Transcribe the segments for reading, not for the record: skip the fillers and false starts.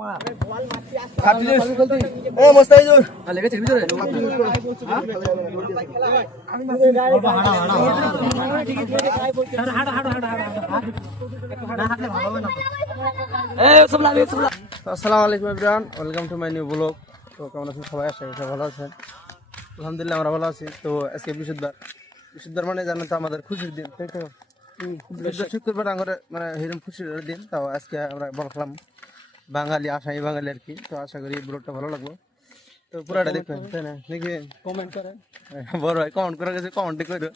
আসসালামু আলাইকুম everyone, welcome to my new blog. তো কেমন আছেন সবাই? আশা করি ভালো আছেন। আলহামদুলিল্লাহ আমরা ভালো আছি। তো আজকে বৃহস্পতিবার মানে জানেন তো আমাদের খুশির দিন, তাই তো? শুক্রবার আমাদের মানে এরকম খুশির দিন। তাও আজকে আমরা বললাম বাঙালি, আসামি বাঙালি আর কি। তো আশা করি ব্লগটা ভালো লাগলো। তো পুরাটা দেখবেন, তাই না? দেখে কমেন্ট করে বড় ভাই কমেন্ট করে গেছে, কমেন্টে করো।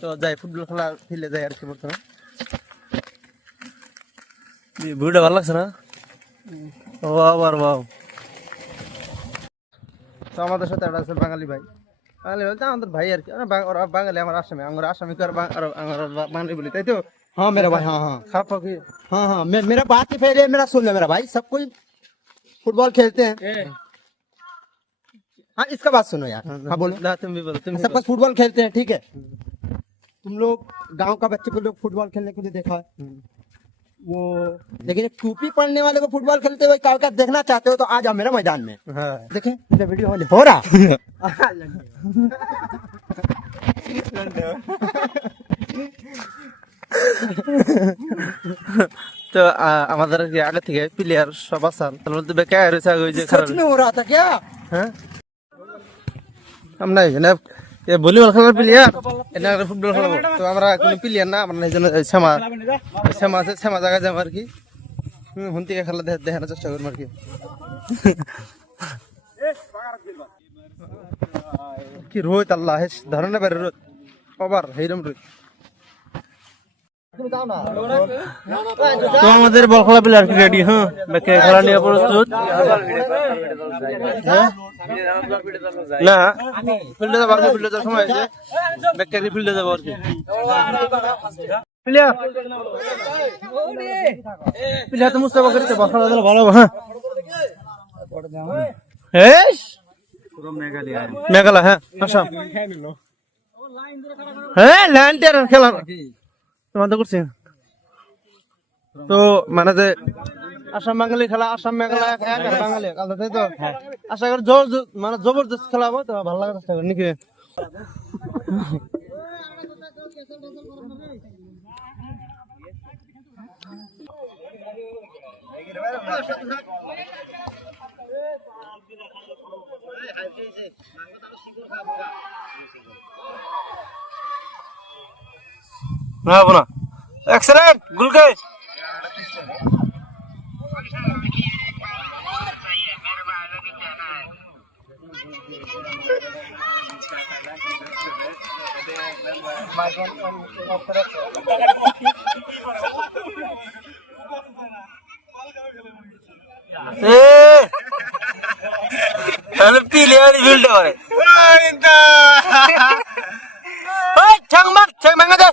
তো যাই ফুটবল খেলা ফিলে যাই আর কি। বর্তমানে ভিডিওটা ভালো লাগছে না? তো আমাদের সাথে একটা আছে বাঙালি ভাই। বাঙালি বলতে আমাদের ভাই আর কি। ওরা বাঙালি, আমার আসামি। আমরা আসামি করে বাঙালি বলি, তাই তো? हाँ मेरा भाई, हाँ हाँ খারাপ কি? हाँ हाँ मेरा बात ही पहले मेरा सुन ले मेरा भाई। सब कोई फुटबॉल खेलते हैं। हाँ इसका बात सुनो यार। हाँ बोलो। ना तुम भी बोलो, तुम सब कुछ फुटबॉल खेलते हैं, ठीक है? तुम लोग गांव का बच्चे को लोग फुटबॉल खेलने के लिए देखा है वो, लेकिन एक टोपी पहनने वाले को फुटबॉल खेलते हुए का देखना चाहते हो तो आ जाओ मेरे मैदान में। हाँ। देखें मेरा वीडियो हो रहा। তো আমাদের আগে থেকে প্লেয়ার সব আসান, তার মধ্যে বেকার রয়েছে ওই যে सच में हो रहा था क्या? হ্যাঁ আমরা এখানে ভলিবল খেলার প্লেয়ার, এটা ফুটবল খেলাবো। তো আমরা কোনো প্লেয়ার না, আমরা এই জন্য শ্যামা আছে, শ্যামা জায়গায় যাবো আর কি। হুন থেকে খেলা দেখানোর চেষ্টা করবো আর কি। কি রোদ আল্লাহ, ধরনের বাইরে রোদ আবার এইরকম রোদ। তো আমাদের বল খেলা প্লেয়ার কি রেডি? হ্যাঁ, খেলা নিয়ে প্রস্তুত। না ফিল্ডে যাবো, ফিল্ডে যাওয়ার সময় আছে, ব্যাকটারি ফিল্ডে যাবো আর কি। প্লেয়ার তো মুস্তাফা করেছে, বল খেলা ভালো হবে। হ্যাঁ মেঘালয়, হ্যাঁ আসাম, হ্যাঁ ল্যান্ডের খেলা তোমাদের করছি। তো মানে যে আসাম বাঙালি খেলা, আসাম মেঘালয় বাঙালি আলাদা, তাই তো? আশা করি মানে জবরদস্ত খেলা হবে, তো ভালো লাগার চেষ্টা করি নাকি? না না এক্সেলেন্ট গুলকে প্লেয়ার ফিল্ডে করে ঠ্যাং ভাঙা দে।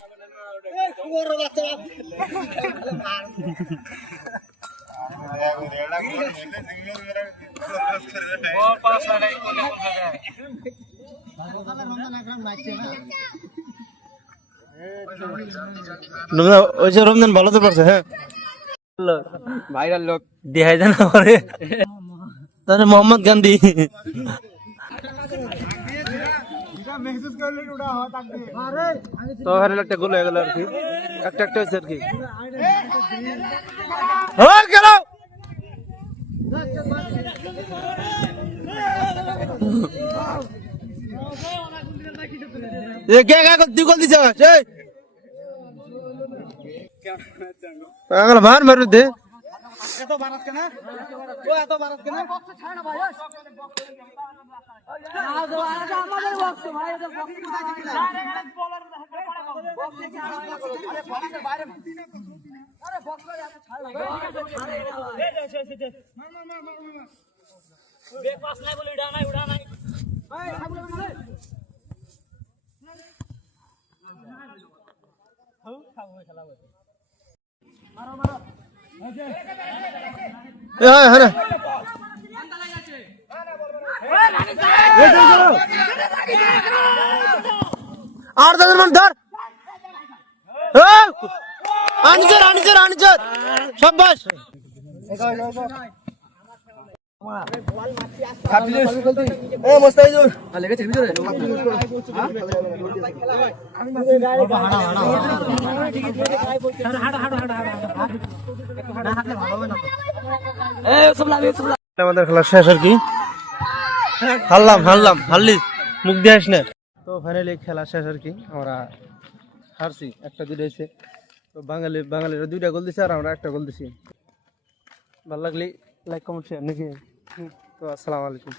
ওই যে রমজান ভালো তো পারছে। হ্যাঁ ভাইরাল লোক দেখাই যায় না করে, তাহলে মোহাম্মদ গান্ধী। তো ওখানে একটা গোল হয়ে গেল আর কি, একটা হয়েছে আর কি। গেল দুই গোল দিছে, ভার মারু দে। আর ধর আনজর শাবাশ। এ মোস্তাফিজুর আমাদের খেলা শেষ আর কি হারলি মুখ দিয়ে আস না তো ফাইনালি খেলা শেষ আর কি আমরা হারছি একটা দুটো হয়েছে তো বাঙালিরা 2টা গোল দিছে আর আমরা একটা গোল দিছি ভালো লাগলে লাইক কমেন্ট শেয়ার নাকি তো আসসালামু আলাইকুম